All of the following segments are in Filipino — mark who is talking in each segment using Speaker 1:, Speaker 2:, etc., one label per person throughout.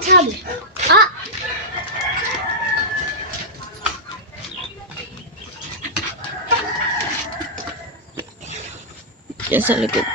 Speaker 1: magsabi. Ah!
Speaker 2: Yan sa likod.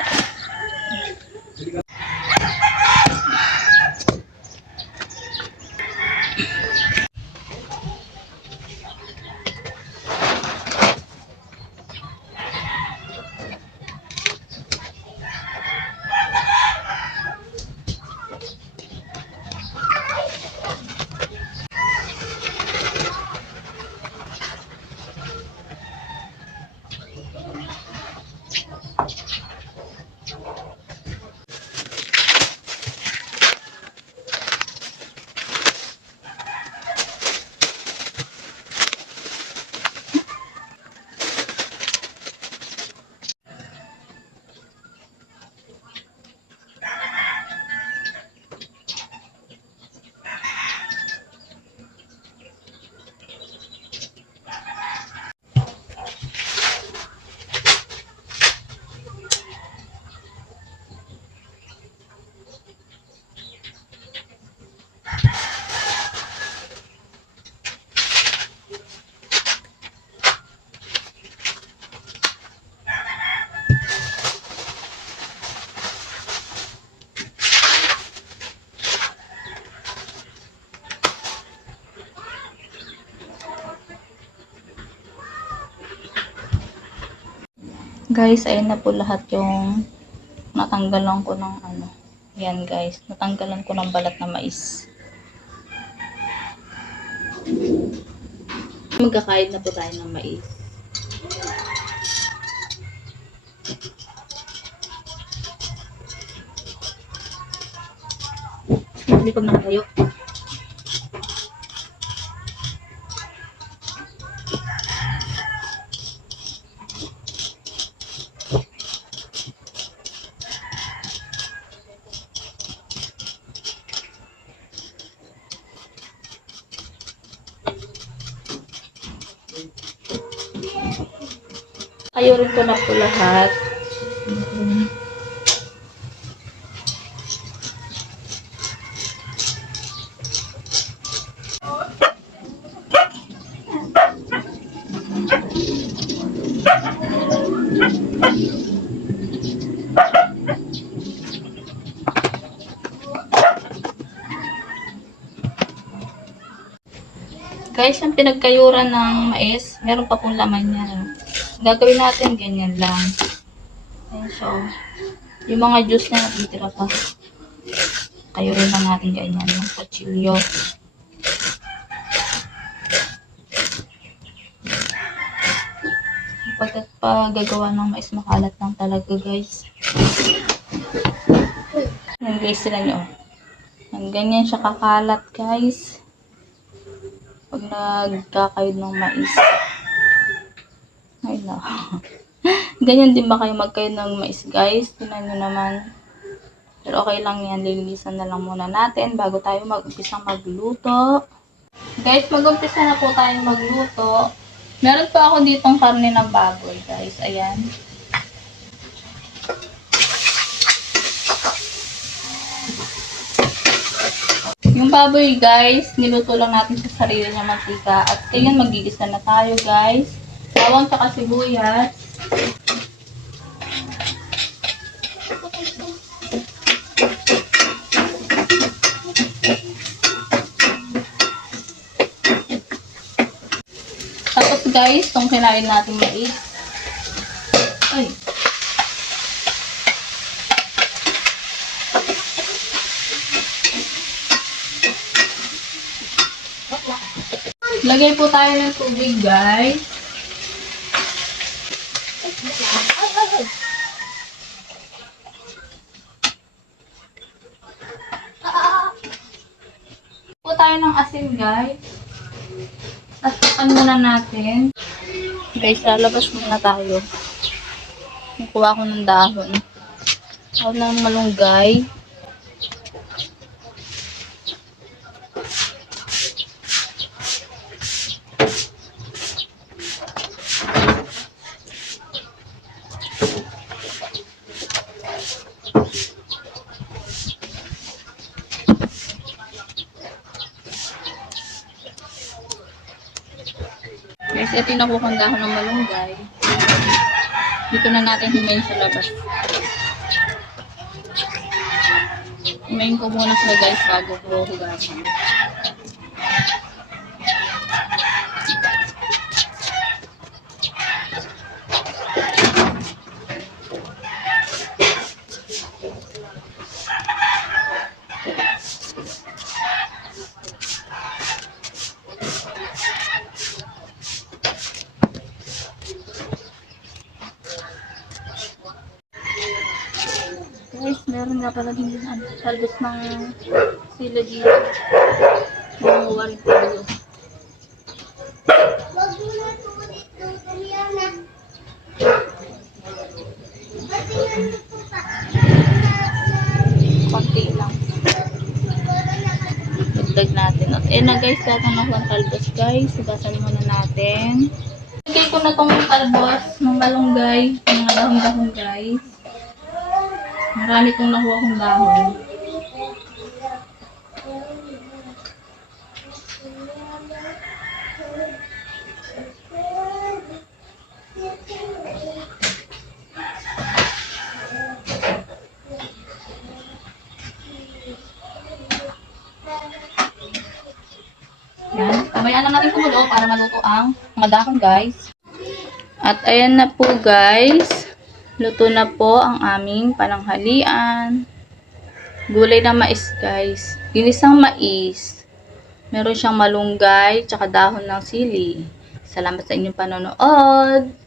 Speaker 2: Guys, ayun na po lahat yung natanggalan ko ng ano. Yan guys, natanggalan ko ng balat na mais. Magkakain na po tayo ng mais. Likod na tayo. Ayurin ko na po lahat. Guys, yung pinagkayuran ng mais, meron pa pong laman yan. Gagawin natin ganyan lang. Ayan, so, yung mga juice na natitira pa, kayurin lang natin ganyan, yung kutsilyo. Pagkat pa gagawa ng mais, makalat lang talaga guys. Yan guys, sila nyo. Yan, ganyan siya kakalat guys pag nagkakayod ng mais. Ay na. Ganyan din ba kayo magkayod ng mais, guys? Tinan nyo naman. Pero okay lang yan. Lilinisan na lang muna natin bago tayo mag-umpisa magluto. Guys, mag-umpisa na po tayo magluto. Meron pa ako ditong karne ng baboy, guys. Ayan. Yung baboy, guys, niluto lang natin sa sarili niya mantika. At ngayon, magigisa na tayo, guys. Bawang tsaka sibuyas. Tapos, guys, itong kinain natin mais. Ay. Lagay po tayo ng tubig, guys. Tayo ng asin, guys. Tasakan muna natin. Guys, lalabas muna tayo. Nakuha ko ng dahon. Ako ng malunggay. Guys, ito yung nakukundahan ng malunggay. Dito na natin humayin sa labas. Humayin ko muna sila guys bago ko hugasan. Guys, meron nga pala din ano, talbos ng sila dito. Nangunguha rin tayo. Konti lang. Dagdag natin. At eh na guys, lahat ng nakuha talbos guys. Hugasan muna natin. Lagay ko na tong talbos ng malunggay. Yung mga dahon-dahon guys. Marami kong nakuha kong dahon. Yan. Pabayaan lang natin kumulo para maluto ang mga dahon guys. At ayan na po guys. Luto na po ang aming pananghalian. Gulay na mais guys. Ginisang mais. Meron siyang malunggay, tsaka dahon ng sili. Salamat sa inyong panonood.